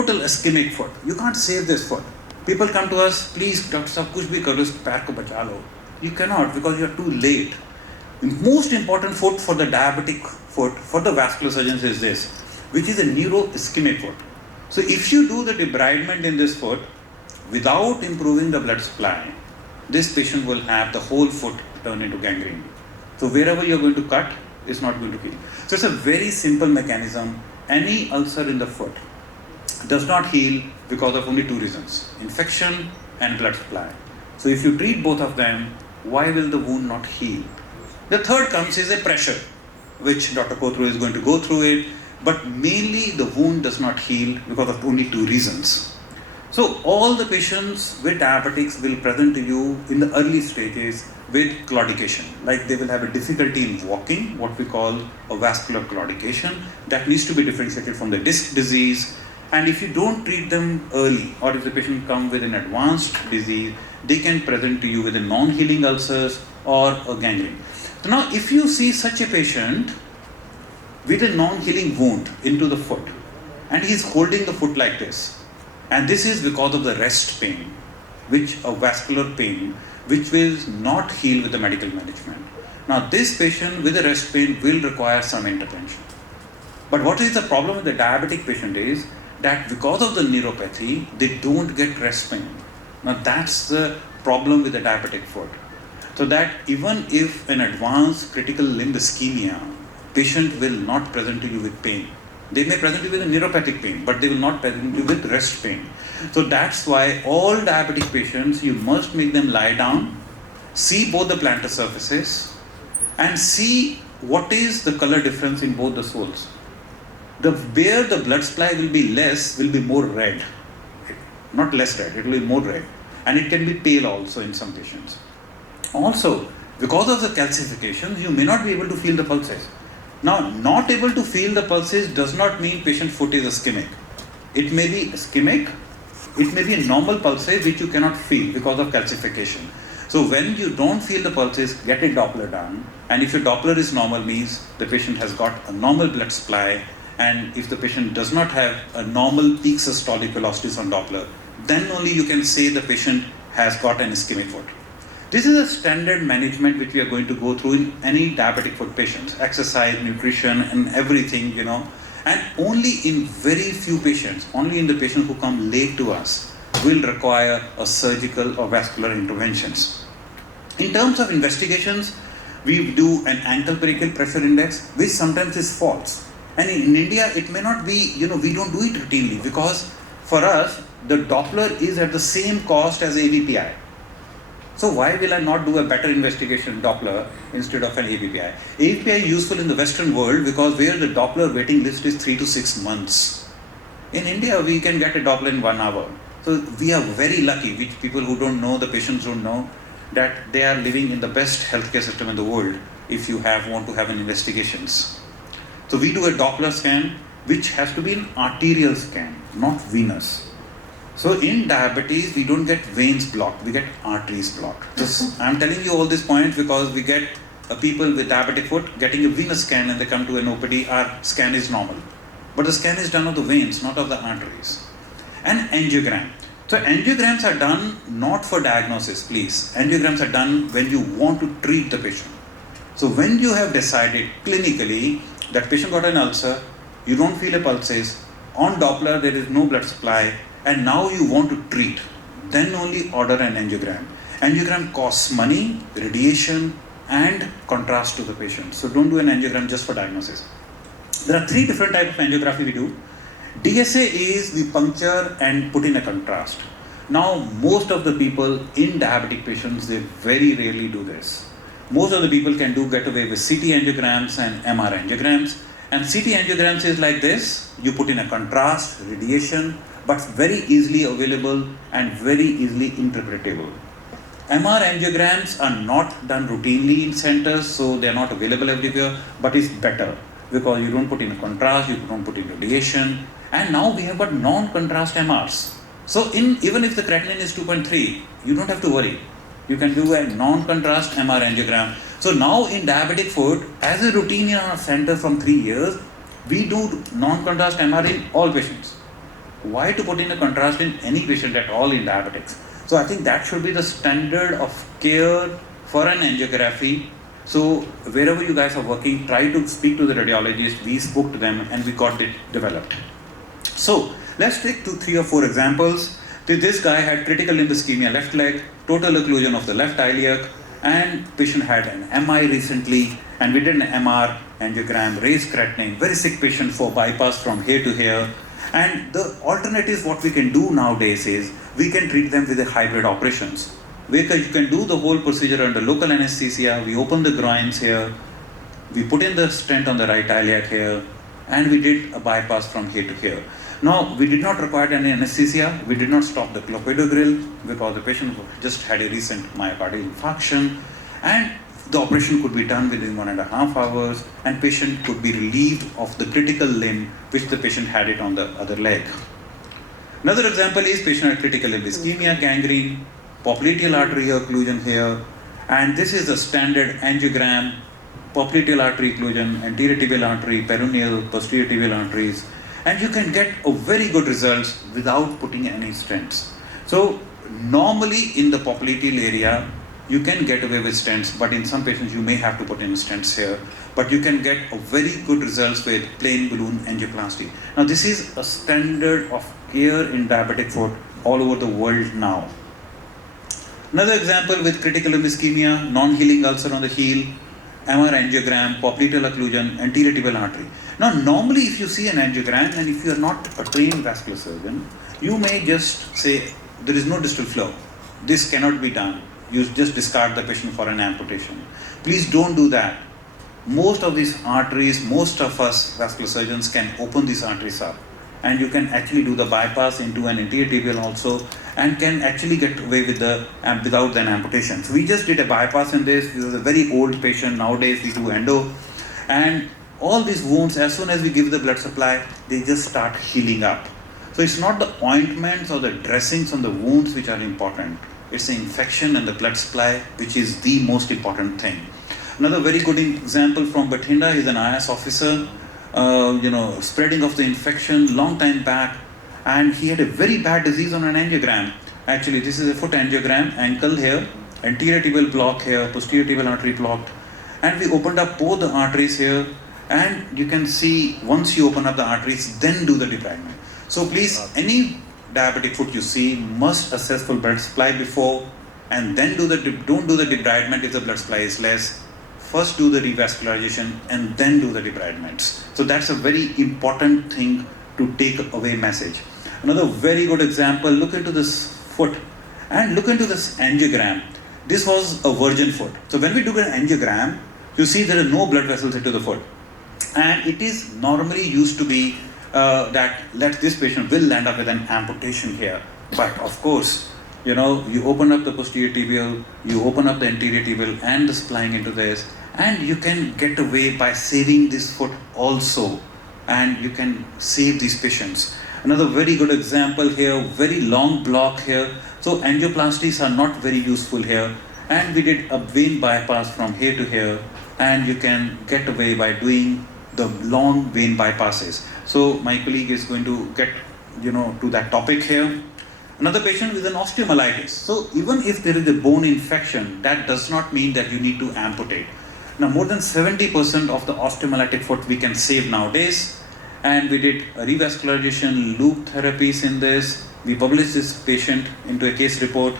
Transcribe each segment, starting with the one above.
total ischemic foot. You can't save this foot. People come to us, please, Dr. Saab, kuch bhi karo, is पैर को बचा लो. You cannot because you are too late. The most important foot for the diabetic foot, for the vascular surgeons is this, which is a neuroischemic foot. So if you do the debridement in this foot without improving the blood supply, this patient will have the whole foot turn into gangrene. So wherever you're going to cut, it's not going to heal. So it's a very simple mechanism. Any ulcer in the foot does not heal because of only two reasons, infection and blood supply. So if you treat both of them, why will the wound not heal? The third comes is a pressure, which Dr. Kotru is going to go through it, but mainly the wound does not heal because of only two reasons. So all the patients with diabetics will present to you in the early stages with claudication, like they will have a difficulty in walking, what we call a vascular claudication, that needs to be differentiated from the disc disease. And if you don't treat them early, or if the patient comes with an advanced disease, they can present to you with a non-healing ulcers or a gangrene. So now if you see such a patient with a non-healing wound into the foot, and he is holding the foot like this, and this is because of the rest pain, which a vascular pain, which will not heal with the medical management. Now this patient with a rest pain will require some intervention. But what is the problem with the diabetic patient is that because of the neuropathy, they don't get rest pain. Now that's the problem with the diabetic foot. So that even if an advanced critical limb ischemia, patient will not present to you with pain. They may present you with a neuropathic pain, but they will not present you with rest pain. So that's why all diabetic patients, you must make them lie down, see both the plantar surfaces, and see what is the color difference in both the soles. Where the blood supply will be less, will be more red. Not less red, it will be more red. And it can be pale also in some patients. Also, because of the calcification, you may not be able to feel the pulses. Now, not able to feel the pulses does not mean patient foot is ischemic. It may be ischemic, it may be a normal pulses which you cannot feel because of calcification. So when you don't feel the pulses, get a Doppler done. And if your Doppler is normal, means the patient has got a normal blood supply. And if the patient does not have a normal peak systolic velocities on Doppler, then only you can say the patient has got an ischemic foot. This is a standard management which we are going to go through in any diabetic foot patients, exercise, nutrition, and everything, and only in very few patients, only in the patients who come late to us, will require a surgical or vascular interventions. In terms of investigations, we do an ankle brachial pressure index, which sometimes is false. And in India, it may not be, we don't do it routinely because for us, the Doppler is at the same cost as ABPI. So why will I not do a better investigation Doppler instead of an ABPI? ABPI is useful in the Western world because where the Doppler waiting list is 3 to 6 months. In India, we can get a Doppler in 1 hour. So we are very lucky, which people who don't know, the patients don't know, that they are living in the best healthcare system in the world if you want to have an investigations. So we do a Doppler scan, which has to be an arterial scan, not venous. So in diabetes, we don't get veins blocked, we get arteries blocked. I'm telling you all these points because we get people with diabetic foot getting a venous scan and they come to an OPD, our scan is normal. But the scan is done of the veins, not of the arteries. And angiogram. So angiograms are done not for diagnosis, please. Angiograms are done when you want to treat the patient. So when you have decided clinically that patient got an ulcer, you don't feel a pulses, on Doppler there is no blood supply, and now you want to treat, then only order an angiogram. Angiogram costs money, radiation, and contrast to the patient. So don't do an angiogram just for diagnosis. There are 3 different types of angiography we do. DSA is we puncture and put in a contrast. Now most of the people in diabetic patients, they very rarely do this. Most of the people can get away with CT angiograms and MR angiograms. And CT angiograms is like this, you put in a contrast, radiation, but very easily available and very easily interpretable. MR angiograms are not done routinely in centers, so they are not available everywhere, but it's better because you don't put in a contrast, you don't put in radiation, and now we have got non-contrast MRs. So even if the creatinine is 2.3, you don't have to worry. You can do a non-contrast MR angiogram. So now in diabetic foot, as a routine in our center from 3 years, we do non-contrast MR in all patients. Why to put in a contrast in any patient at all in diabetics? So I think that should be the standard of care for an angiography. So wherever you guys are working, try to speak to the radiologist. We spoke to them and we got it developed. So let's take 3 or 4 examples. This guy had critical limb ischemia left leg, total occlusion of the left iliac, and patient had an MI recently, and we did an MR angiogram, raised creatinine, very sick patient for bypass from here to here. And the alternative what we can do nowadays is we can treat them with a hybrid operations. You can do the whole procedure under local anesthesia. We open the groins here, we put in the stent on the right iliac here, and we did a bypass from here to here. Now, we did not require any anesthesia. We did not stop the clopidogrel because the patient just had a recent myocardial infarction, and the operation could be done within 1.5 hours, and patient could be relieved of the critical limb which the patient had it on the other leg. Another example is patient had critical limb ischemia, gangrene, popliteal artery occlusion here, and this is a standard angiogram, popliteal artery occlusion, anterior tibial artery, peroneal, posterior tibial arteries, and you can get a very good results without putting any stents. So normally in the popliteal area, you can get away with stents, but in some patients you may have to put in stents here. But you can get a very good results with plain balloon angioplasty. Now this is a standard of care in diabetic foot all over the world now. Another example with critical limb ischemia, non-healing ulcer on the heel, MR angiogram, popliteal occlusion, anterior tibial artery. Now normally if you see an angiogram and if you are not a trained vascular surgeon, you may just say there is no distal flow. This cannot be done. You just discard the patient for an amputation. Please don't do that. Most of these arteries, most of us vascular surgeons can open these arteries up, and you can actually do the bypass into an anterior tibial also, and can actually get away with without an amputation. So we just did a bypass in this. This was a very old patient. Nowadays we do endo, and all these wounds, as soon as we give the blood supply, they just start healing up. So it's not the ointments or the dressings on the wounds which are important. It's the infection and the blood supply which is the most important thing. Another very good example from Bathinda is an IS officer, spreading of the infection long time back, and he had a very bad disease on an angiogram. Actually, this is a foot angiogram, ankle here, anterior tibial block here, posterior tibial artery blocked, and we opened up both the arteries here, and you can see once you open up the arteries, then do the debridement. So please, any diabetic foot you see must assess for blood supply before, and then don't do the debridement if the blood supply is less. First do the revascularization and then do the debridements. So that's a very important thing to take away message. Another very good example, look into this foot and look into this angiogram. This was a virgin foot. So when we do an angiogram, you see there are no blood vessels into the foot. And it is normally used to be that this patient will end up with an amputation here. But of course, you open up the posterior tibial, you open up the anterior tibial and the spline into this, and you can get away by saving this foot also, and you can save these patients. Another very good example here, very long block here. So angioplasties are not very useful here, and we did a vein bypass from here to here, and you can get away by doing the long vein bypasses. So my colleague is going to get to that topic here. Another patient with an osteomyelitis. So even if there is a bone infection, that does not mean that you need to amputate. Now more than 70% of the osteomyelitic foot we can save nowadays, and we did a revascularization, loop therapies in this. We published this patient into a case report,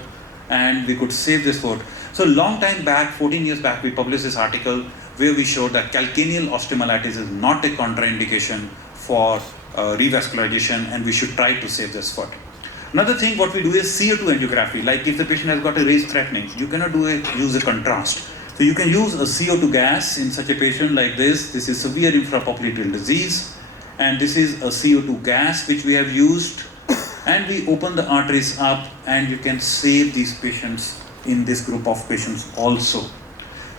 and we could save this foot. So long time back, 14 years back, we published this article where we showed that calcaneal osteomyelitis is not a contraindication for revascularization, and we should try to save this foot. Another thing what we do is CO2 angiography. Like if the patient has got a raised creatinine, you cannot use a contrast. So you can use a CO2 gas in such a patient like this. This is severe infrapopliteal disease, and this is a CO2 gas which we have used, and we open the arteries up, and you can save these patients in this group of patients also.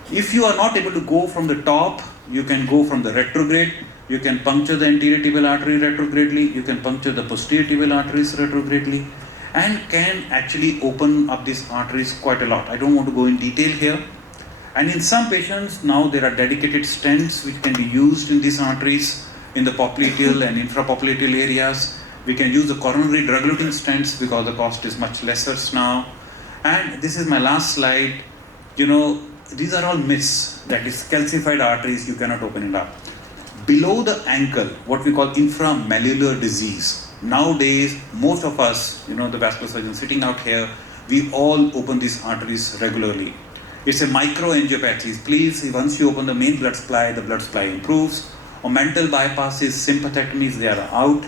If you are not able to go from the top, you can go from the retrograde. You can puncture the anterior tibial artery retrogradely, you can puncture the posterior tibial arteries retrogradely, and can actually open up these arteries quite a lot. I don't want to go in detail here. And in some patients, now there are dedicated stents which can be used in these arteries, in the popliteal and infrapopliteal areas, We can use the coronary drug-eluting stents because the cost is much lesser now. And this is my last slide. You know, these are all myths. That is calcified arteries, you cannot open it up. Below the ankle, what we call inframalleolar disease. Nowadays, most of us, you know, the vascular surgeons sitting out here, we all open these arteries regularly. It's a microangiopathy. Please, once you open the main blood supply, the blood supply improves. Or mental bypasses, sympathectomies, they are out.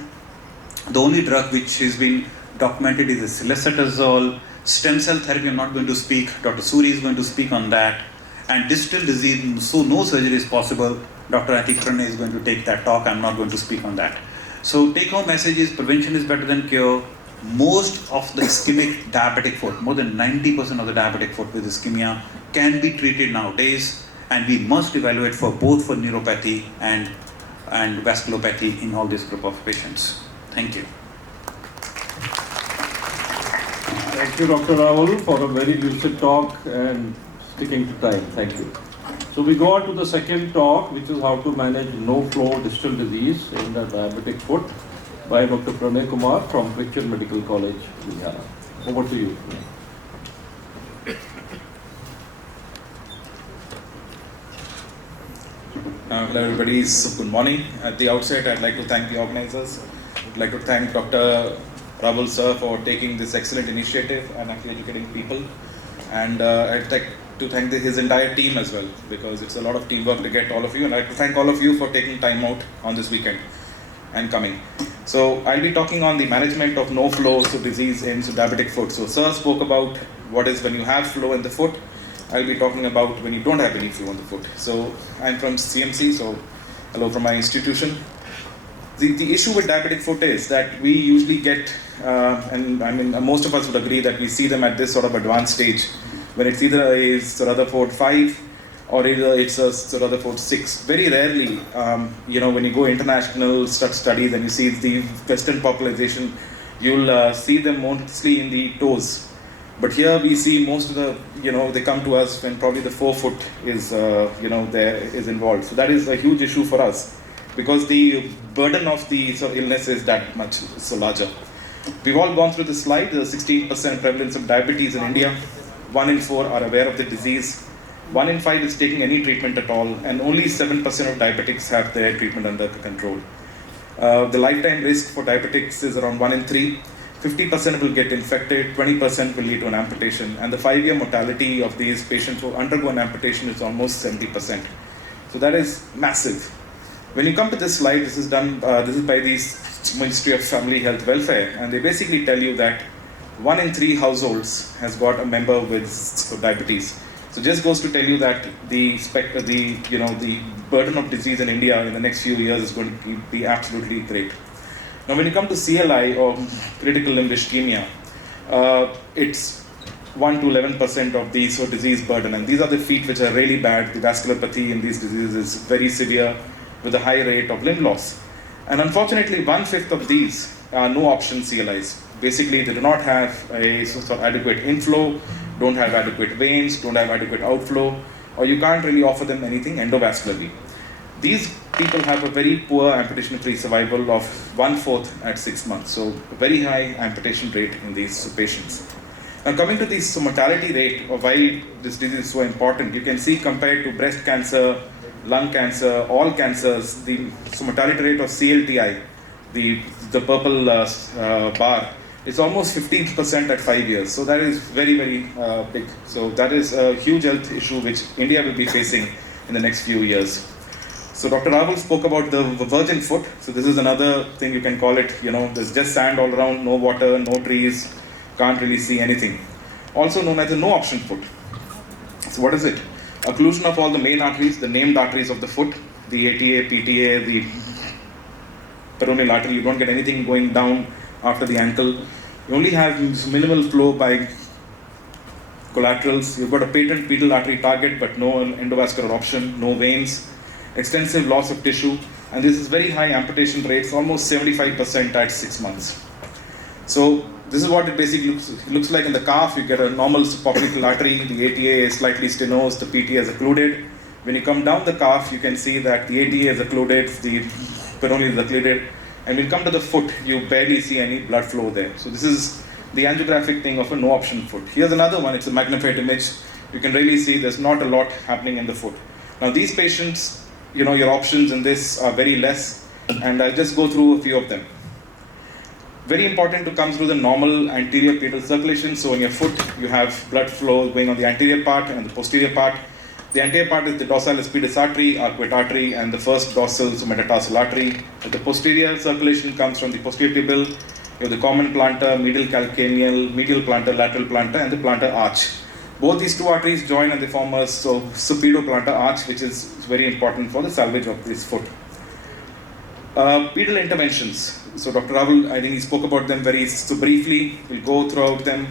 The only drug which has been documented is the silacetazole. Stem cell therapy, I'm not going to speak. Dr. Suri is going to speak on that. And distal disease, so no surgery is possible. Dr. Atik Pranay is going to take that talk. I'm not going to speak on that. So take-home message is prevention is better than cure. Most of the ischemic diabetic foot, more than 90% of the diabetic foot with ischemia can be treated nowadays, and we must evaluate for both for neuropathy and vasculopathy in all this group of patients. Thank you. Thank you, Dr. Ravul, for a very lucid talk and sticking to time. Thank you. So we go on to the second talk, which is how to manage no-flow distal disease in the diabetic foot by Dr. Pranay Kumar from Christian Medical College, Ludhiana. Over to you. Hello everybody, so good morning. At the outset, I'd like to thank the organizers. I'd like to thank Dr. Ravul sir for taking this excellent initiative and actually educating people. And I'd like to thank his entire team as well, because it's a lot of teamwork to get all of you. And I'd like to thank all of you for taking time out on this weekend and coming. So I'll be talking on the management of no flow disease in diabetic foot. So sir spoke about what is when you have flow in the foot. I'll be talking about when you don't have any flow in the foot. So I'm from CMC, so hello from my institution. The issue with diabetic foot is that we usually get, and I mean most of us would agree that we see them at this sort of advanced stage, when it's either a Rutherford 5 or either it's a Rutherford 6. Very rarely, you know, when you go international studies and you see the Western population, you'll see them mostly in the toes. But here we see most of the, you know, they come to us when probably the forefoot is, you know, there is involved. So that is a huge issue for us, because the burden of the illness is that much so larger. We've all gone through this slide. There's 16% prevalence of diabetes in India. 1 in 4 are aware of the disease. 1 in 5 is taking any treatment at all, and only 7% of diabetics have their treatment under control. The lifetime risk for diabetics is around 1 in 3. 50% will get infected, 20% will lead to an amputation, and the 5-year mortality of these patients who undergo an amputation is almost 70%. So that is massive. When you come to this slide, this is done. This is by the Ministry of Family Health Welfare, and they basically tell you that 1 in 3 households has got a member with diabetes. So just goes to tell you that the burden of disease in India in the next few years is going to be absolutely great. Now, when you come to CLI or critical limb ischemia, it's 1 to 11% of the disease burden, and these are the feet which are really bad. The vasculopathy in these diseases is very severe, with a high rate of limb loss. And unfortunately, 1/5 of these are no option CLIs. Basically, they do not have a adequate inflow, don't have adequate veins, don't have adequate outflow, or you can't really offer them anything endovascularly. These people have a very poor amputation-free survival of 1/4 at 6 months. So a very high amputation rate in these patients. Now coming to this mortality rate of why this disease is so important, you can see compared to breast cancer, lung cancer, all cancers, the mortality rate of CLTI, the purple bar, is almost 15% at 5 years. So that is very, very big. So that is a huge health issue which India will be facing in the next few years. So Dr. Ravul spoke about the virgin foot. So this is another thing you can call it, you know, there's just sand all around, no water, no trees, can't really see anything. Also known as a no option foot. So what is it? Occlusion of all the main arteries, the named arteries of the foot, the ATA, PTA, the peroneal artery. You don't get anything going down after the ankle. You only have minimal flow by collaterals. You've got a patent pedal artery target, but no endovascular option, no veins, extensive loss of tissue, and this is very high amputation rates, almost 75% at 6 months. So this is what it basically looks like in the calf. You get a normal popliteal artery, the ATA is slightly stenosed, the PTA is occluded. When you come down the calf, you can see that the ATA is occluded, the peroneal is occluded. And when you come to the foot, you barely see any blood flow there. So this is the angiographic thing of a no option foot. Here's another one, it's a magnified image. You can really see there's not a lot happening in the foot. Now these patients, your options in this are very less, and I'll just go through a few of them. Very important to come through the normal anterior pedal circulation. So in your foot, you have blood flow going on the anterior part and the posterior part. The anterior part is the dorsalis pedis artery, arcuate artery, and the first dorsal metatarsal artery. The posterior circulation comes from the posterior tibial. You have the common plantar, medial calcaneal, medial plantar, lateral plantar, and the plantar arch. Both these two arteries join and they form a superior-plantar arch, which is very important for the salvage of this foot. Pedal interventions. So Dr. Ravul, I think he spoke about them very briefly. We'll go throughout them.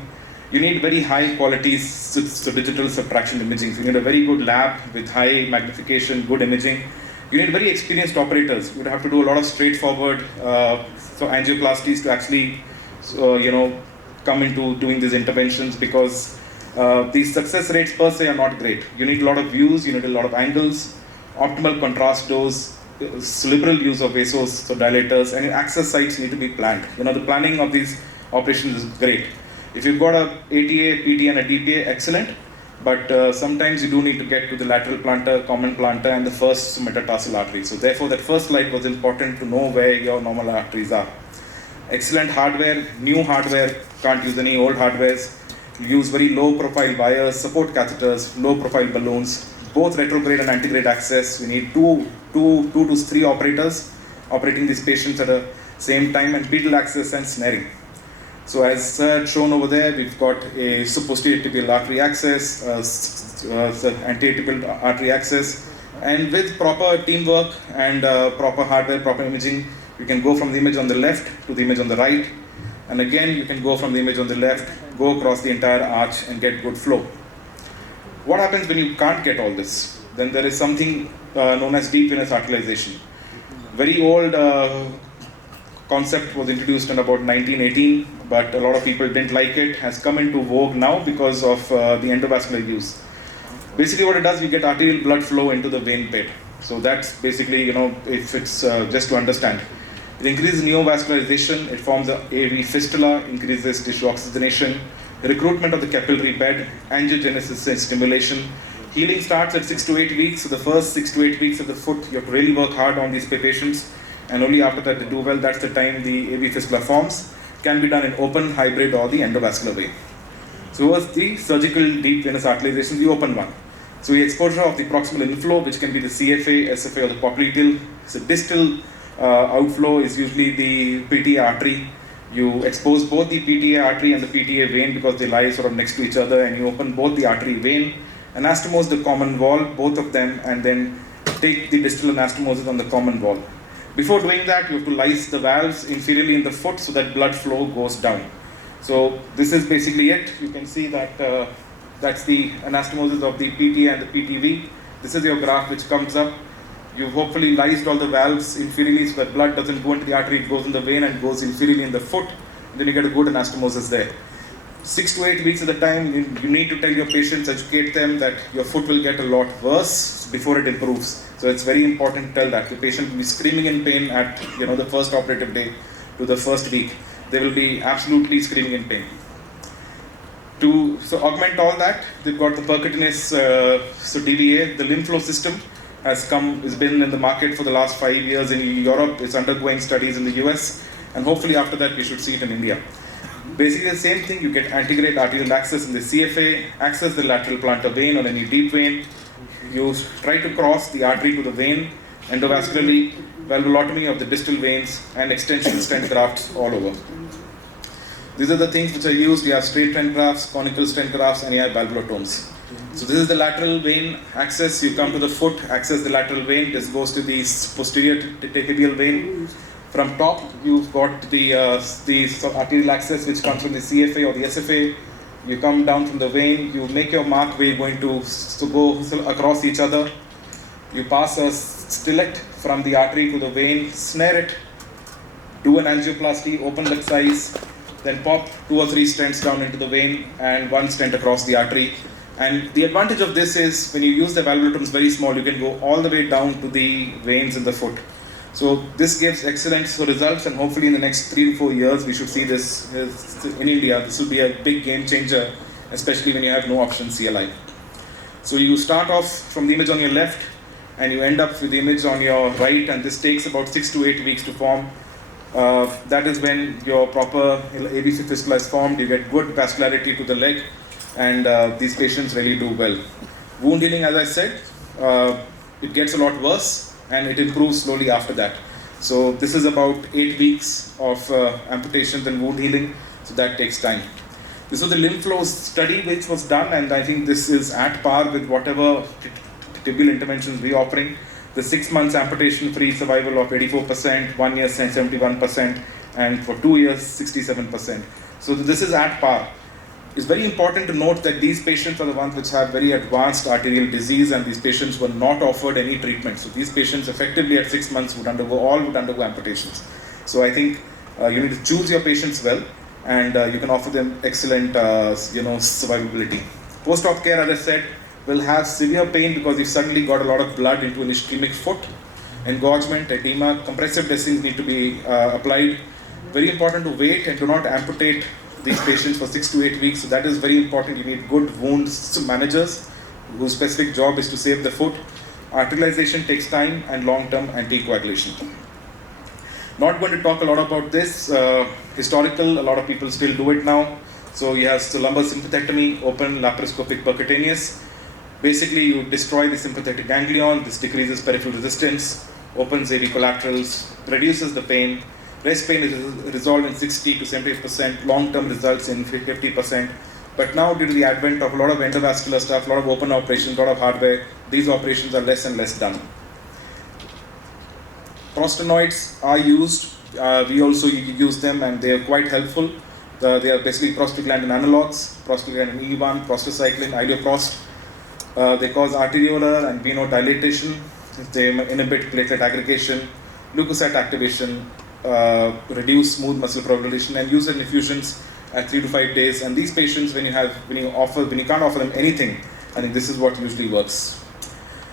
You need very high quality digital subtraction imaging. So you need a very good lab with high magnification, good imaging. You need very experienced operators. You'd have to do a lot of straightforward angioplasties to actually, come into doing these interventions, because these success rates per se are not great. You need a lot of views, you need a lot of angles, optimal contrast dose, liberal use of vasodilators, and your access sites need to be planned. The planning of these operations is great. If you've got a ATA, PT, and a DPA, excellent. But sometimes you do need to get to the lateral plantar, common plantar, and the first metatarsal artery. So therefore, that first slide was important to know where your normal arteries are. Excellent hardware, new hardware, can't use any old hardwares. Use very low profile wires, support catheters, low profile balloons, both retrograde and antegrade access. We need two to three operators operating these patients at the same time, and pedal access and snaring. So as shown over there, we've got a posterior tibial artery access, anterior tibial artery access, and with proper teamwork and proper hardware, proper imaging, you can go from the image on the left to the image on the right. And again, you can go from the image on the left, go across the entire arch and get good flow. What happens when you can't get all this? Then there is something known as deep venous arterialization. Very old concept was introduced in about 1918, but a lot of people didn't like it. Has come into vogue now because of the endovascular use. Basically what it does, you get arterial blood flow into the vein bed. So that's basically, if it's just to understand. It increases neovascularization, it forms a AV fistula, increases tissue oxygenation, recruitment of the capillary bed, angiogenesis and stimulation. Healing starts at 6 to 8 weeks. So the first 6 to 8 weeks of the foot, you have to really work hard on these patients. And only after that they do well, that's the time the AV fistula forms. Can be done in open, hybrid, or the endovascular way. So was the surgical deep venous arterialization, the open one. So the exposure of the proximal inflow, which can be the CFA, SFA, or the popliteal. So distal outflow is usually the PTA artery. You expose both the PTA artery and the PTA vein because they lie sort of next to each other, and you open both the artery vein, anastomose the common wall, both of them, and then take the distal anastomosis on the common wall. Before doing that, you have to lyse the valves inferiorly in the foot so that blood flow goes down. So this is basically it. You can see that that's the anastomosis of the PTA and the PTV. This is your graph which comes up. You've hopefully lysed all the valves inferiorly so that blood doesn't go into the artery, it goes in the vein and goes inferiorly in the foot. Then you get a good anastomosis there. 6 to 8 weeks at the time, you need to tell your patients, educate them that your foot will get a lot worse before it improves. So it's very important to tell that. The patient will be screaming in pain at the first operative day to the first week. They will be absolutely screaming in pain. To augment all that, they've got the percutaneous DVA, the lymph flow system has been in the market for the last 5 years in Europe. It's undergoing studies in the US, and hopefully after that we should see it in India. Basically the same thing, you get antegrade arterial access in the CFA, access the lateral plantar vein or any deep vein. You try to cross the artery to the vein endovascularly, valvulotomy of the distal veins, and extension stent grafts all over. These are the things which are used. You have straight stent grafts, conical stent grafts, and you have valvulotomes. So this is the lateral vein access. You come to the foot, access the lateral vein. This goes to the posterior tibial vein. From top, you've got the arterial access which comes from the CFA or the SFA. You come down from the vein. You make your mark where you're going to go across each other. You pass a stillet from the artery to the vein, snare it, do an angioplasty, open the size, then pop 2 or 3 stents down into the vein and 1 stent across the artery. And the advantage of this is when you use the valvulotomes very small, you can go all the way down to the veins in the foot. So this gives excellent results, and hopefully in the next 3 to 4 years we should see this in India. This will be a big game changer, especially when you have no option CLI. So you start off from the image on your left and you end up with the image on your right, and this takes about 6 to 8 weeks to form. That is when your proper ABC fistula is formed. You get good vascularity to the leg, and these patients really do well. Wound healing, as I said, it gets a lot worse and it improves slowly after that. So this is about 8 weeks of amputations and wound healing, so that takes time. This was the lymph flow study which was done, and I think this is at par with whatever tibial interventions we are offering. The 6 months amputation free survival of 84%, 1 year 71%, and for 2 years 67%. So this is at par. It's very important to note that these patients are the ones which have very advanced arterial disease, and these patients were not offered any treatment. So these patients effectively at 6 months would undergo amputations. So I think you need to choose your patients well, and you can offer them excellent survivability. Post-op care, as I said, will have severe pain because you've suddenly got a lot of blood into an ischemic foot, engorgement, edema, compressive dressings need to be applied. Very important to wait and do not amputate these patients for 6 to 8 weeks. So that is very important. You need good wound managers whose specific job is to save the foot. Arterialization takes time, and long-term anticoagulation. Not going to talk a lot about this. Historical, a lot of people still do it now. So you have lumbar sympathectomy, open laparoscopic percutaneous. Basically, you destroy the sympathetic ganglion. This decreases peripheral resistance, opens AV collaterals, reduces the pain. Rest pain is resolved in 60 to 70%, long-term results in 50%. But now, due to the advent of a lot of endovascular stuff, a lot of open operations, a lot of hardware, these operations are less and less done. Prostanoids are used. We also use them, and they are quite helpful. They are basically prostaglandin analogs, prostaglandin E1, prostacyclin, iloprost. They cause arteriolar and venodilatation. They inhibit platelet aggregation, leukocyte activation, reduce smooth muscle coagulation, and use in infusions at 3 to 5 days. And these patients, when you can't offer them anything, I think this is what usually works.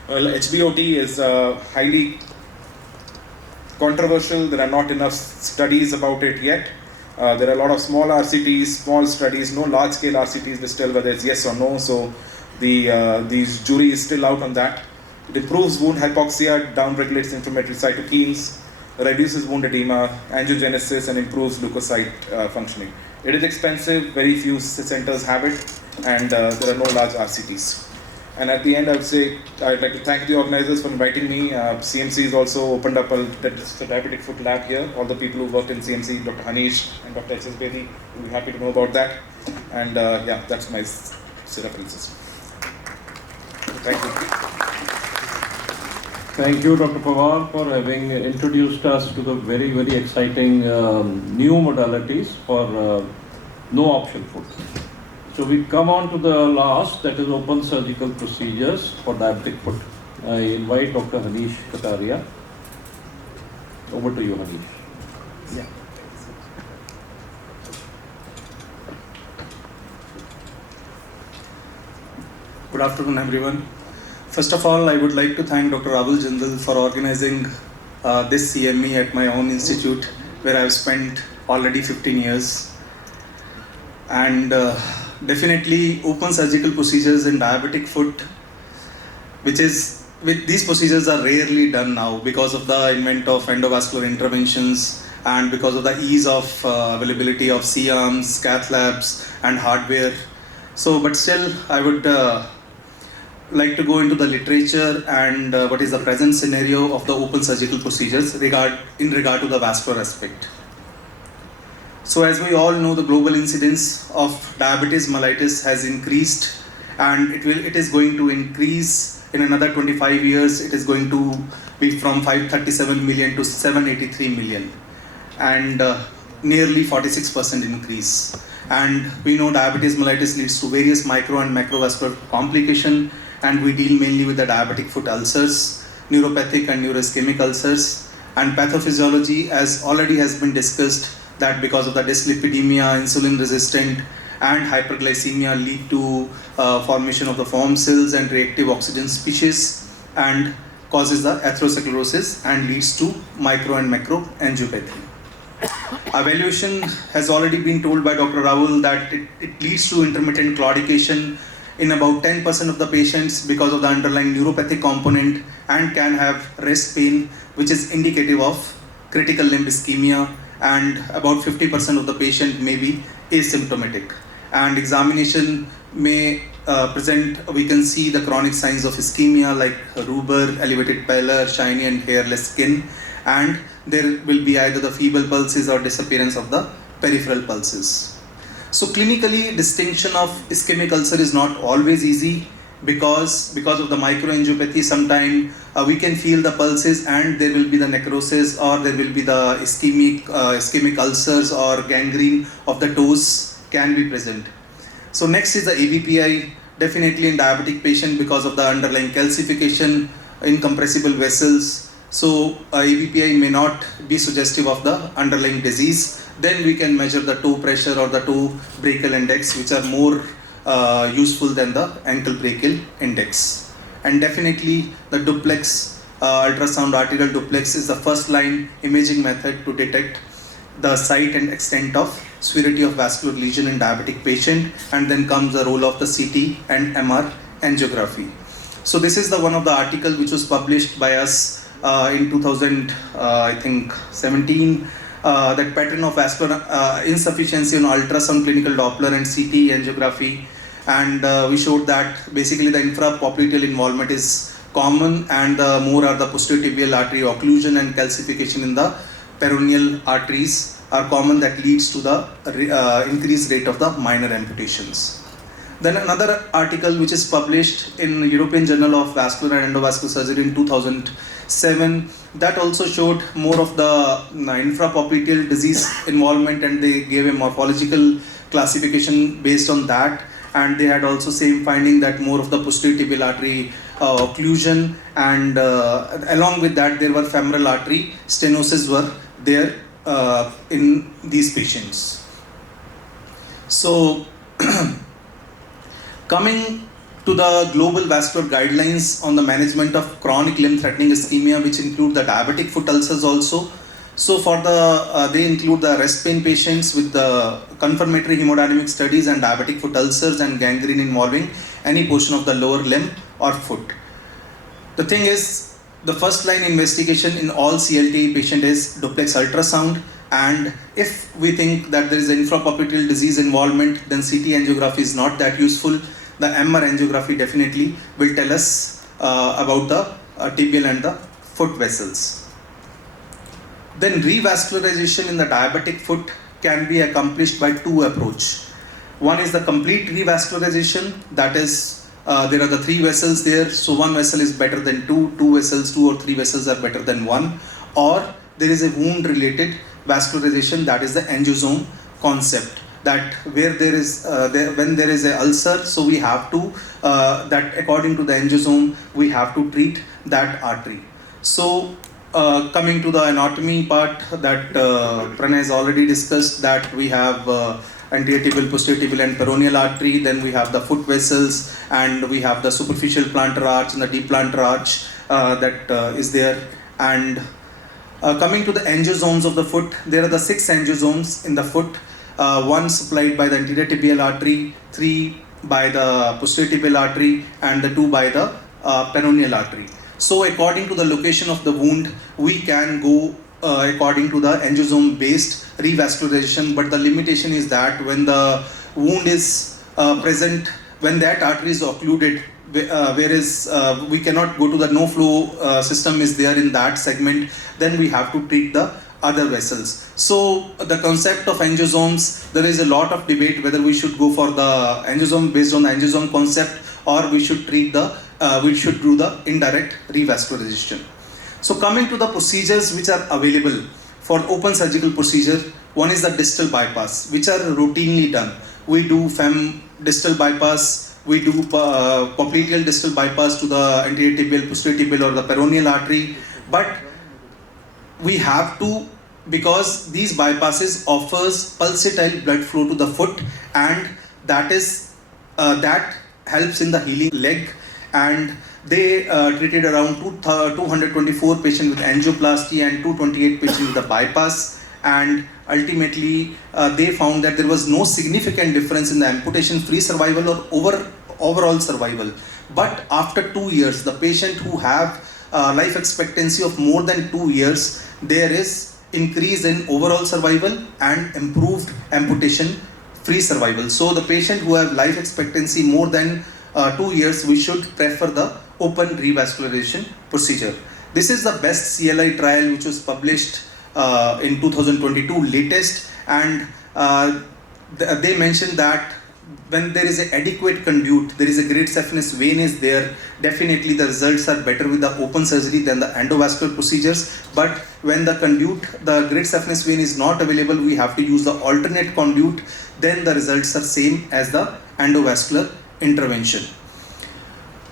Well, HBOT is highly controversial. There are not enough studies about it yet. There are a lot of small RCTs, small studies, no large-scale RCTs which tell whether it's yes or no. So the jury is still out on that. It improves wound hypoxia, downregulates inflammatory cytokines, reduces wound edema, angiogenesis, and improves leukocyte functioning. It is expensive, very few centers have it, and there are no large RCTs. And at the end, I'd like to thank the organizers for inviting me. CMC has also opened up a diabetic foot lab here. All the people who worked in CMC, Dr. Hanish and Dr. H.S. Bedi, will be happy to know about that. And yeah, that's my references. Thank you. Thank you, Dr. Pawar, for having introduced us to the very, very exciting new modalities for no option foot. So we come on to the last, that is open surgical procedures for diabetic foot. I invite Dr. Hanish Kataria. Over to you, Hanish. Yeah. Good afternoon, everyone. First of all, I would like to thank Dr. Ravul Jindal for organizing this CME at my own institute, where I have spent already 15 years. And definitely open surgical procedures in diabetic foot, these procedures are rarely done now because of the advent of endovascular interventions and because of the ease of availability of C-arms, cath labs, and hardware. So, but still, I would like to go into the literature and what is the present scenario of the open surgical procedures in regard to the vascular aspect. So as we all know, the global incidence of diabetes mellitus has increased, and it is going to increase in another 25 years. It is going to be from 537 million to 783 million, and nearly 46% increase. And we know diabetes mellitus leads to various micro and macrovascular complications, and we deal mainly with the diabetic foot ulcers, neuropathic and neuroischemic ulcers, and pathophysiology, as already has been discussed, that because of the dyslipidemia, insulin resistant, and hyperglycemia lead to formation of the foam cells and reactive oxygen species, and causes the atherosclerosis and leads to micro and macro angiopathy. Evaluation has already been told by Dr. Ravul that it leads to intermittent claudication in about 10% of the patients because of the underlying neuropathic component, and can have rest pain, which is indicative of critical limb ischemia, and about 50% of the patient may be asymptomatic. And examination may present, we can see the chronic signs of ischemia like rubor, elevated pallor, shiny and hairless skin, and there will be either the feeble pulses or disappearance of the peripheral pulses. So clinically, distinction of ischemic ulcer is not always easy because of the microangiopathy. Sometimes we can feel the pulses and there will be the necrosis, or there will be the ischemic ulcers or gangrene of the toes can be present. So next is the ABPI, definitely in diabetic patient because of the underlying calcification, incompressible vessels. So ABPI may not be suggestive of the underlying disease. Then we can measure the toe pressure or the toe brachial index, which are more useful than the ankle brachial index. And definitely the duplex ultrasound arterial duplex is the first line imaging method to detect the site and extent of severity of vascular lesion in diabetic patient, and then comes the role of the CT and MR angiography. So this is the one of the article which was published by us in 2017, that pattern of vascular insufficiency on ultrasound, clinical Doppler and CT angiography, and we showed that basically the infrapopliteal involvement is common, and more are the posterior tibial artery occlusion and calcification in the peroneal arteries are common, that leads to the increased rate of the minor amputations. Then another article which is published in European Journal of Vascular and Endovascular Surgery in 2007, that also showed more of the infrapopliteal disease involvement, and they gave a morphological classification based on that, and they had also same finding that more of the posterior tibial artery occlusion, and along with that there were femoral artery stenosis were there in these patients. So coming to the global vascular guidelines on the management of chronic limb threatening ischemia, which include the diabetic foot ulcers also. So for the they include the rest pain patients with the confirmatory hemodynamic studies and diabetic foot ulcers and gangrene involving any portion of the lower limb or foot. The thing is, the first line investigation in all CLT patient is duplex ultrasound, and if we think that there is infrapopliteal disease involvement, then CT angiography is not that useful. The MR angiography definitely will tell us about the tibial and the foot vessels. Then revascularization in the diabetic foot can be accomplished by two approaches. One is the complete revascularization, that is there are the three vessels there, so one vessel is better than two or three vessels are better than one, or there is a wound related vascularization, that is the angiosome concept, that where there is when there is a ulcer, so we have to that according to the angiosome we have to treat that artery. So coming to the anatomy part, that Pranay has already discussed, that we have anterior tibial, posterior tibial and peroneal artery, then we have the foot vessels, and we have the superficial plantar arch and the deep plantar arch that is there. And coming to the angiosomes of the foot, there are the 6 angiosomes in the foot, 1 supplied by the anterior tibial artery, 3 by the posterior tibial artery, and the 2 by the peroneal artery. So according to the location of the wound, we can go according to the angiosome based revascularization, but the limitation is that when the wound is present, when that artery is occluded, whereas we cannot go to the no flow system is there in that segment, then we have to treat the other vessels. So the concept of angiosomes, there is a lot of debate whether we should go for the angiosome based on the angiosome concept, or we should treat the we should do the indirect revascularization. So coming to the procedures which are available for open surgical procedure, one is the distal bypass, which are routinely done. We do fem distal bypass, we do popliteal distal bypass to the anterior tibial, posterior tibial or the peroneal artery, but we have to, because these bypasses offers pulsatile blood flow to the foot, and that is that helps in the healing leg, and they treated around 224 patients with angioplasty and 228 patients with a bypass, and ultimately they found that there was no significant difference in the amputation-free survival or overall survival. But after 2 years, the patient who have life expectancy of more than 2 years, there is increase in overall survival and improved amputation-free survival. So the patient who have life expectancy more than 2 years, we should prefer the open revascularization procedure. This is the best CLI trial which was published in 2022 latest, and they mentioned that when there is an adequate conduit, there is a great saphenous vein is there, definitely the results are better with the open surgery than the endovascular procedures. But when the conduit, the great saphenous vein is not available, we have to use the alternate conduit, then the results are same as the endovascular intervention.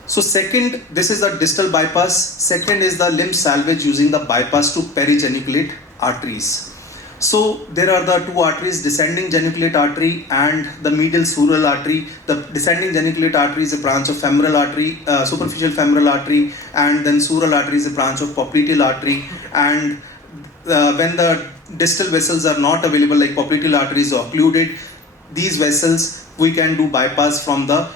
So second, this is the distal bypass. Second is the limb salvage using the bypass to perigeniculate arteries. So there are the two arteries, descending geniculate artery and the medial sural artery. The descending geniculate artery is a branch of femoral artery, superficial femoral artery, and then sural artery is a branch of popliteal artery. And when the distal vessels are not available, like popliteal artery is occluded, these vessels we can do bypass from the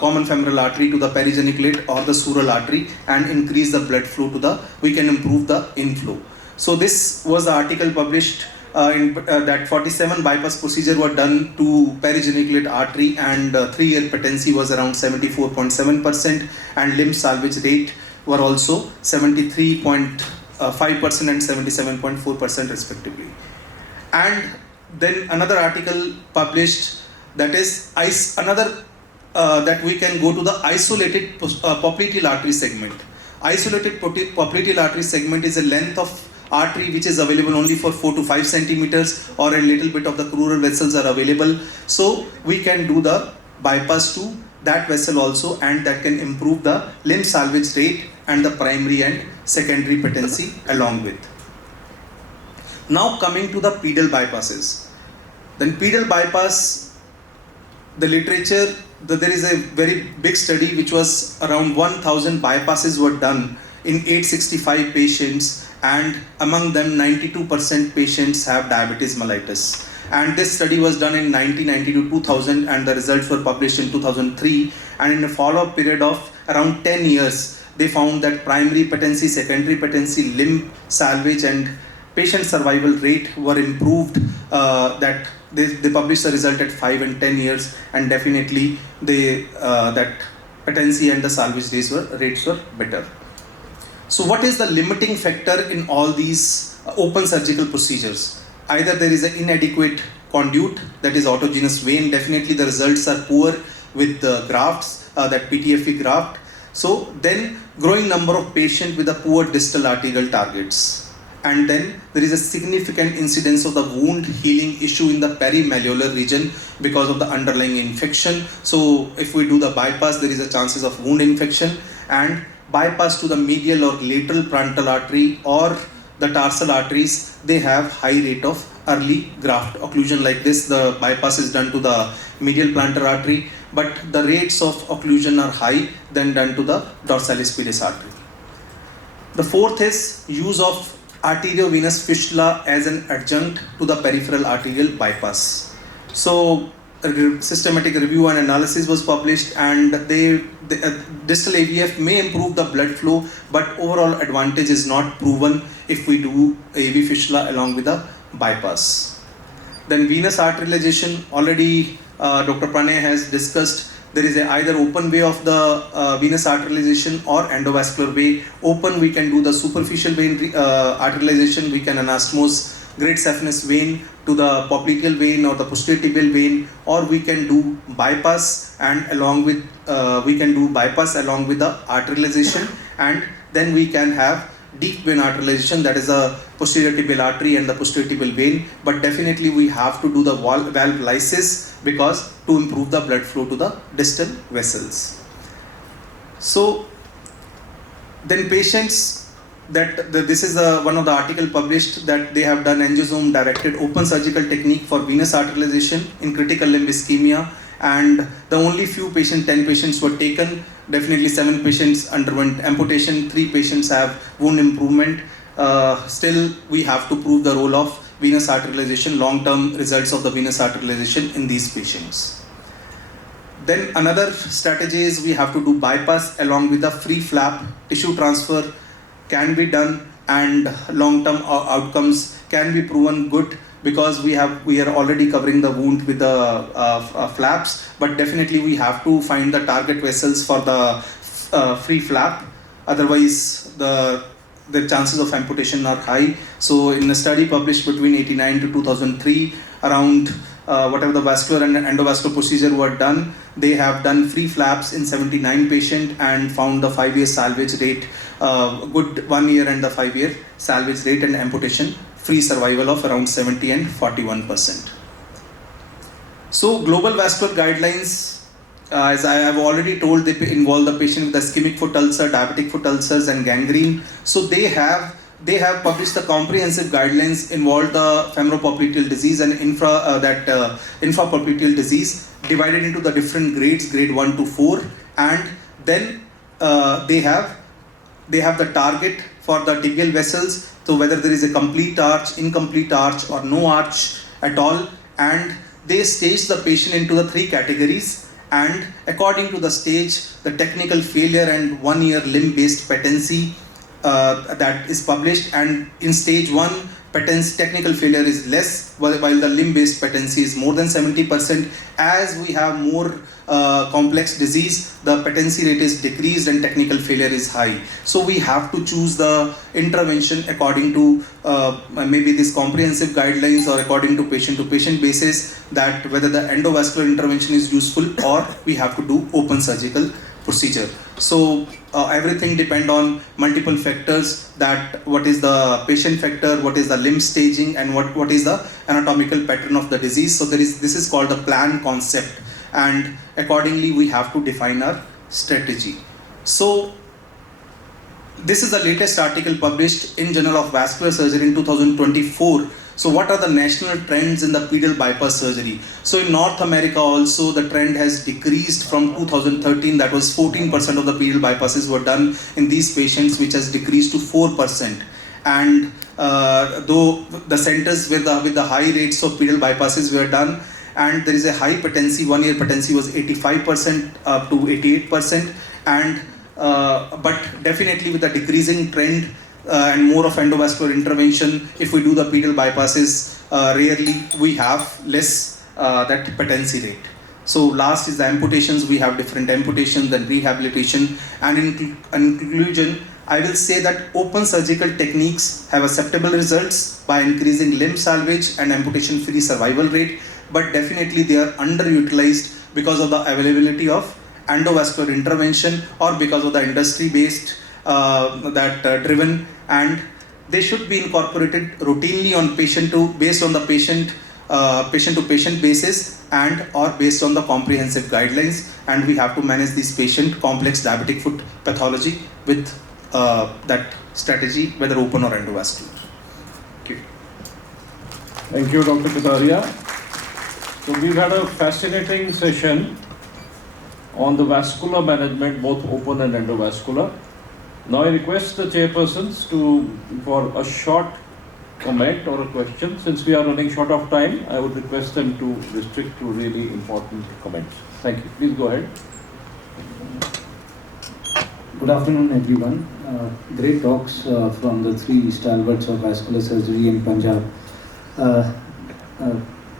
common femoral artery to the perigeniculate or the sural artery and increase the blood flow to the, we can improve the inflow. So this was the article published that 47 bypass procedure were done to perigeniculate artery, and 3-year patency was around 74.7%, and limb salvage rate were also 73.5% and 77.4% respectively. And then another article published, that is that we can go to the isolated popliteal artery segment. Isolated popliteal artery segment is a length of artery which is available only for 4 to 5 centimeters, or a little bit of the crural vessels are available. So we can do the bypass to that vessel also, and that can improve the limb salvage rate and the primary and secondary patency along with. Now coming to the pedal bypasses. Then pedal bypass, the literature, there is a very big study which was around 1000 bypasses were done in 865 patients, and among them 92% patients have diabetes mellitus. And this study was done in 1990 to 2000, and the results were published in 2003. And in a follow-up period of around 10 years, they found that primary patency, secondary patency, limb salvage and patient survival rate were improved, that they published the result at 5 and 10 years, and definitely that patency and the salvage rates were better. So what is the limiting factor in all these open surgical procedures? Either there is an inadequate conduit, that is autogenous vein, definitely the results are poor with the grafts, that PTFE graft. So then growing number of patients with a poor distal arterial targets. And then there is a significant incidence of the wound healing issue in the perimalleolar region because of the underlying infection. So if we do the bypass, there is a chances of wound infection, and bypass to the medial or lateral frontal artery or the tarsal arteries, they have high rate of early graft occlusion. Like this, the bypass is done to the medial plantar artery, but the rates of occlusion are high than done to the dorsalis pedis artery. The fourth is use of arteriovenous fistula as an adjunct to the peripheral arterial bypass. So a systematic review and analysis was published, and distal AVF may improve the blood flow, but overall advantage is not proven if we do AV fistula along with the bypass. Then venous arterialization, already Dr. Pranay has discussed. There is either open way of the venous arterialization or endovascular way. Open, we can do the superficial vein arterialization, we can anastomose great saphenous vein to the popliteal vein or the posterior tibial vein, or we can do bypass, and along with we can do bypass along with the arterialization, and then we can have deep vein arterialization, that is the posterior tibial artery and the posterior tibial vein. But definitely we have to do the valve lysis, because to improve the blood flow to the distal vessels. So then patients, this is one of the article published, that they have done angiosome directed open surgical technique for venous arterialization in critical limb ischemia, and the only few patients, 10 patients were taken. Definitely 7 patients underwent amputation, 3 patients have wound improvement. Still, we have to prove the role of venous arterialization, long-term results of the venous arterialization in these patients. Then another strategy is we have to do bypass along with the free flap. Tissue transfer can be done and long-term outcomes can be proven good because we are already covering the wound with the flaps, but definitely we have to find the target vessels for the free flap. Otherwise, the chances of amputation are high. So in a study published between 89 to 2003, around whatever the vascular and endovascular procedure were done, they have done free flaps in 79 patients and found the 5-year salvage rate, good 1 year and the 5-year salvage rate and amputation free survival of around 70 and 41%. So global vascular guidelines, as I have already told, they involve the patient with ischemic foot ulcer, diabetic foot ulcers and gangrene. So they have published the comprehensive guidelines involve the femoropopliteal disease and infrapopliteal disease divided into the different grades, grade 1 to 4, and then they have the target for the tibial vessels. So whether there is a complete arch, incomplete arch or no arch at all, and they stage the patient into the 3 categories, and according to the stage, the technical failure and 1-year limb-based patency that is published, and in stage 1, technical failure is less, while the limb-based patency is more than 70%. As we have more complex disease, the patency rate is decreased and technical failure is high. So we have to choose the intervention according to maybe these comprehensive guidelines or according to patient basis, that whether the endovascular intervention is useful or we have to do open surgical procedure. So everything depend on multiple factors, that what is the patient factor, what is the limb staging, and what is the anatomical pattern of the disease. So this is called the plan concept, and accordingly we have to define our strategy. So this is the latest article published in Journal of Vascular Surgery in 2024. So what are the national trends in the pedal bypass surgery? So in North America also, the trend has decreased from 2013, that was 14% of the pedal bypasses were done in these patients, which has decreased to 4%. And though the centers with the high rates of pedal bypasses were done, and there is a high patency, 1-year patency was 85% up to 88%, and but definitely with the decreasing trend and more of endovascular intervention, if we do the pedal bypasses, rarely we have less that patency rate. So last is the amputations. We have different amputations and rehabilitation, and in conclusion, I will say that open surgical techniques have acceptable results by increasing limb salvage and amputation free survival rate, but definitely they are underutilized because of the availability of endovascular intervention or because of the industry based driven, and they should be incorporated routinely on based on the patient to patient basis and or based on the comprehensive guidelines, and we have to manage this patient complex diabetic foot pathology with that strategy, whether open or endovascular. Okay. Thank you, Dr. Kataria. So we've had a fascinating session on the vascular management, both open and endovascular. Now I request the chairpersons for a short comment or a question. Since we are running short of time, I would request them to restrict to really important comments. Thank you. Please go ahead. Good afternoon, everyone. Great talks from the 3 stalwarts of vascular surgery in Punjab.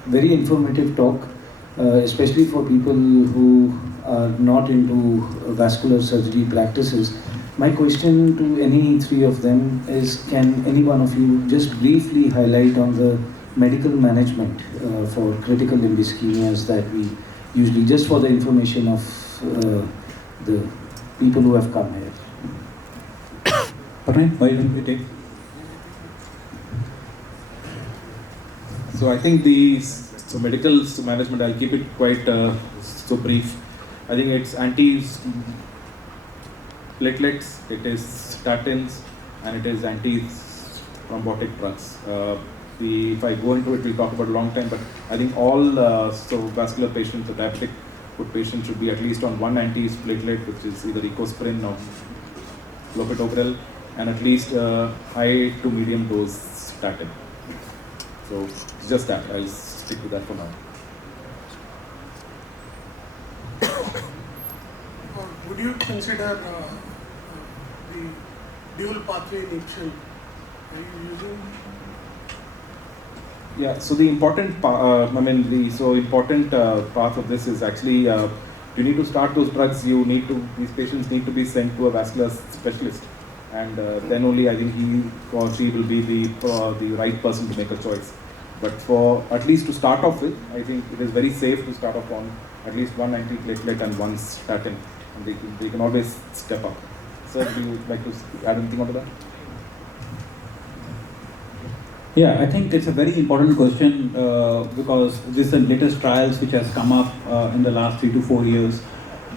Very informative talk, especially for people who are not into vascular surgery practices. My question to any 3 of them is, can any one of you just briefly highlight on the medical management for critical limb ischemias that we usually, just for the information of the people who have come here. Parnay, why don't we take? So I think medical management, I'll keep it quite so brief. I think it's anti-platelets, it is statins, and it is anti-thrombotic drugs. if I go into it, we'll talk about a long time, but I think all vascular patients, the diabetic foot patients should be at least on one anti-platelet, which is either ecosprin or clopidogrel, and at least high to medium dose statin. So it's just that, I'll stick to that for now. Would you consider the dual pathway inhibition? Are you using? Yeah, so the important part of this is actually you need to start those drugs. These patients need to be sent to a vascular specialist, and then only I think he or she will be the right person to make a choice. But for at least to start off with, I think it is very safe to start off on at least one antiplatelet and one statin, and they can always step up. Sir, do you like to add anything onto that? Yeah, I think it's a very important question because this is the latest trials which has come up in the last 3 to 4 years,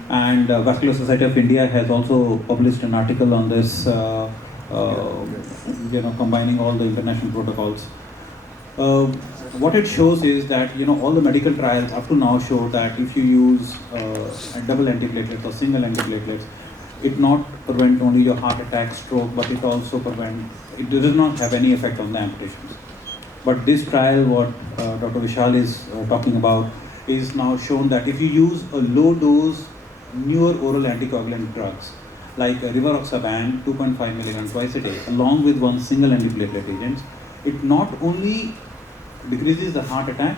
and Vascular Society of India has also published an article on this, combining all the international protocols. What it shows is that all the medical trials up to now show that if you use a double antiplatelet or single antiplatelets, it not prevent only your heart attack, stroke, but it also it does not have any effect on the amputations. But this trial, what Dr. Vishal is talking about, is now shown that if you use a low dose, newer oral anticoagulant drugs, like rivaroxaban 2.5 mg twice a day, along with one single antiplatelet agent, it not only decreases the heart attack,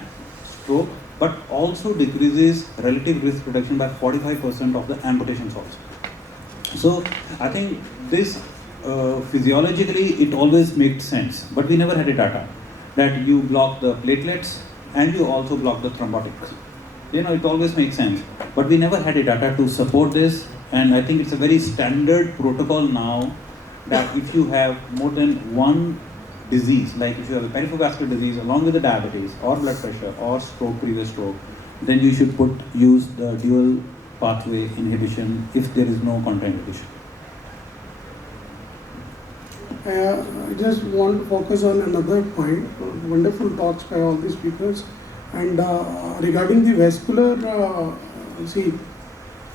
stroke, but also decreases relative risk reduction by 45% of the amputations also. So I think this physiologically it always made sense, but we never had a data that you block the platelets and you also block the thrombotics. It always makes sense, but we never had a data to support this, and I think it's a very standard protocol now that if you have more than one disease, like if you have a peripheral vascular disease along with the diabetes or blood pressure or stroke, previous stroke, then you should use the dual pathway inhibition if there is no contraindication. I just want to focus on another point. Wonderful talks by all the speakers. And regarding the vascular,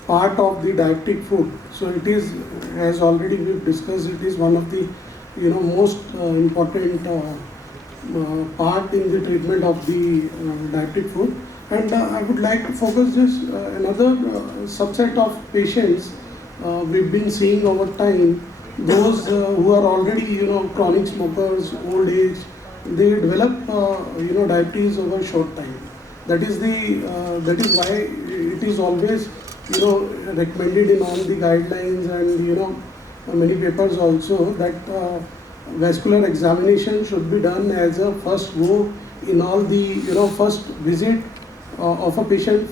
part of the diabetic foot. So it is, as already we've discussed, it is one of the most important part in the treatment of the diabetic foot. And I would like to focus just another subset of patients we've been seeing over time. Those who are already chronic smokers, old age, they develop diabetes over a short time. That is why it is always recommended in all the guidelines and many papers also that vascular examination should be done as a first go in all the first visit of a patient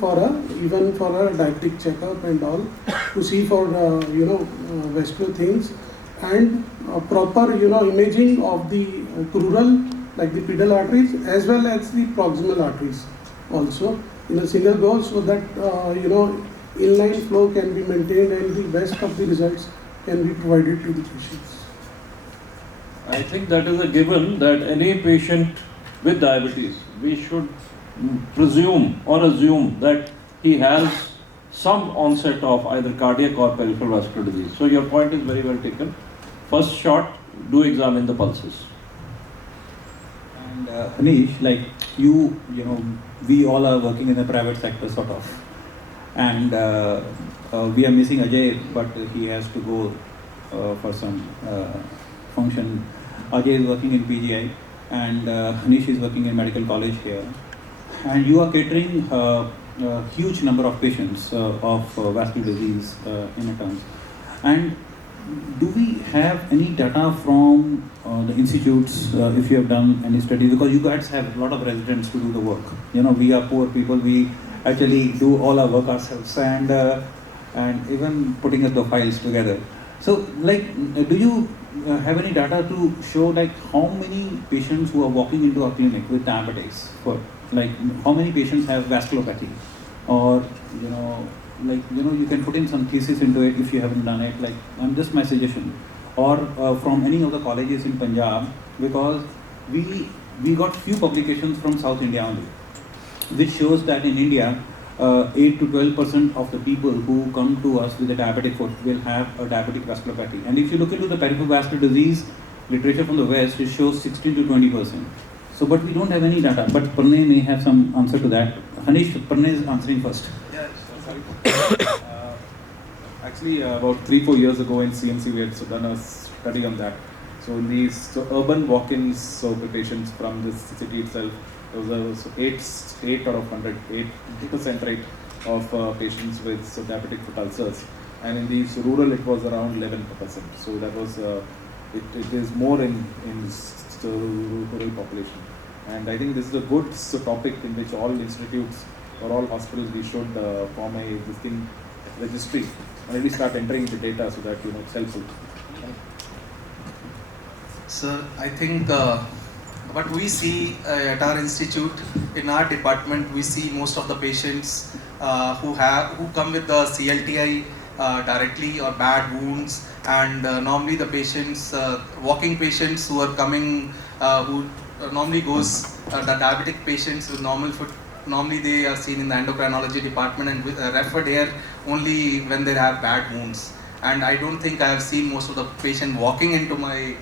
even for a diabetic checkup and all, to see for vascular things, and proper imaging of the crural, like the pedal arteries, as well as the proximal arteries also in a single go, so that inline flow can be maintained and the best of the results can be provided to the patients. I think that is a given that any patient with diabetes, we should presume or assume that he has some onset of either cardiac or peripheral vascular disease. So your point is very well taken. First shot, do examine the pulses. And Anish, like we all are working in the private sector sort of, and we are missing Ajay, but he has to go for some function. Ajay is working in PGI, and Anish is working in medical college here, and you are catering a huge number of patients of vascular disease in a terms. And do we have any data from the institutes, if you have done any studies? Because you guys have a lot of residents to do the work. We are poor people, we actually do all our work ourselves, and even putting up the files together. So, do you have any data to show how many patients who are walking into a clinic with diabetics, how many patients have vasculopathy, or you can put in some thesis into it if you haven't done it. Just my suggestion, or from any of the colleges in Punjab, because we we got few publications from South India only, which shows that in India, 8 to 12% of the people who come to us with a diabetic foot will have a diabetic vasculopathy. And if you look into the peripheral vascular disease literature from the West, it shows 16 to 20%. So, but we don't have any data. But Pranay may have some answer to that. Hanish, Pranay is answering first. Yeah, sorry. Actually, about 3-4 years ago in CMC, we had done a study on that. So in these urban walk-ins, so the patients from this city itself, there was 8 out of 100, 80% rate of patients with diabetic foot ulcers, and in these rural it was around 11%. So that was it is more in rural population, and I think this is a good topic in which all institutes or all hospitals we should form a existing registry and really start entering the data so that it's helpful. Sir, I think what we see at our institute, in our department, we see most of the patients who come with the CLTI directly or bad wounds, and normally the patients, walking patients who are coming, who normally goes, the diabetic patients with normal foot, normally they are seen in the endocrinology department and referred here only when they have bad wounds. And I don't think I have seen most of the patient walking into my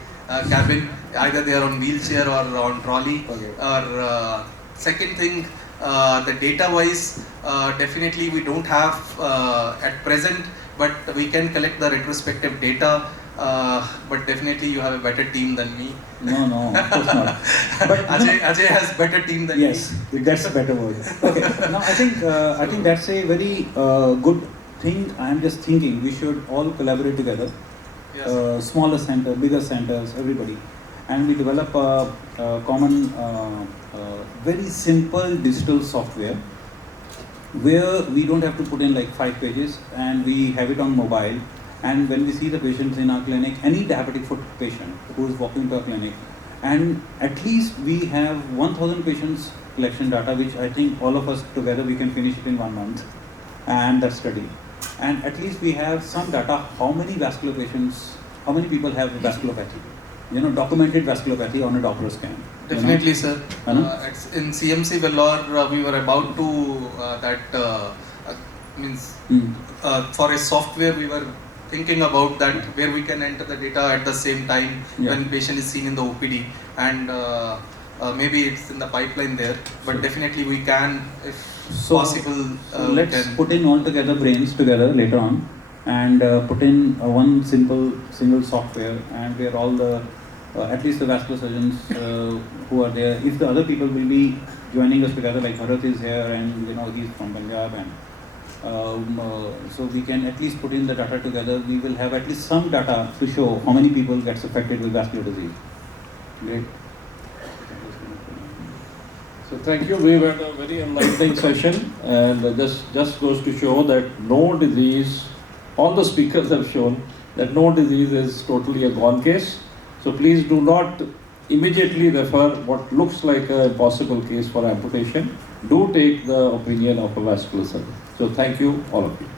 cabin, either they are on wheelchair or on trolley. Okay. Or second thing, the data wise, definitely we don't have at present, but we can collect the retrospective data. But definitely you have a better team than me. No, of course not. But Ajay has better team than yes, me. that's a better word. Okay, now I think that's a very good thing. I am just thinking we should all collaborate together. Yes. Smaller center, bigger centers, everybody, and we develop a common, very simple digital software where we don't have to put in like 5 pages, and we have it on mobile. And when we see the patients in our clinic, any diabetic foot patient who is walking to our clinic, and at least we have 1,000 patients collection data, which I think all of us together we can finish it in 1 month, and that study. And at least we have some data, how many vascular patients, how many people have vasculopathy, documented vasculopathy on a Doppler scan. Definitely, sir. Uh-huh. In CMC Vellore, we were about to for a software we were thinking about that, where we can enter the data at the same time when patient is seen in the OPD, and maybe it's in the pipeline there, but definitely we can, if possible. So let's put in all together brains together later on, and put in one single software, and where all the at least the vascular surgeons who are there, if the other people will be joining us together, like Bharat is here, and he's from Punjab, and so we can at least put in the data together. We will have at least some data to show how many people gets affected with vascular disease. Great. So thank you. We've had a very enlightening session, and just goes to show that no disease, all the speakers have shown that no disease is totally a gone case. So please do not immediately refer what looks like a possible case for amputation. Do take the opinion of a vascular surgeon. So thank you, all of you.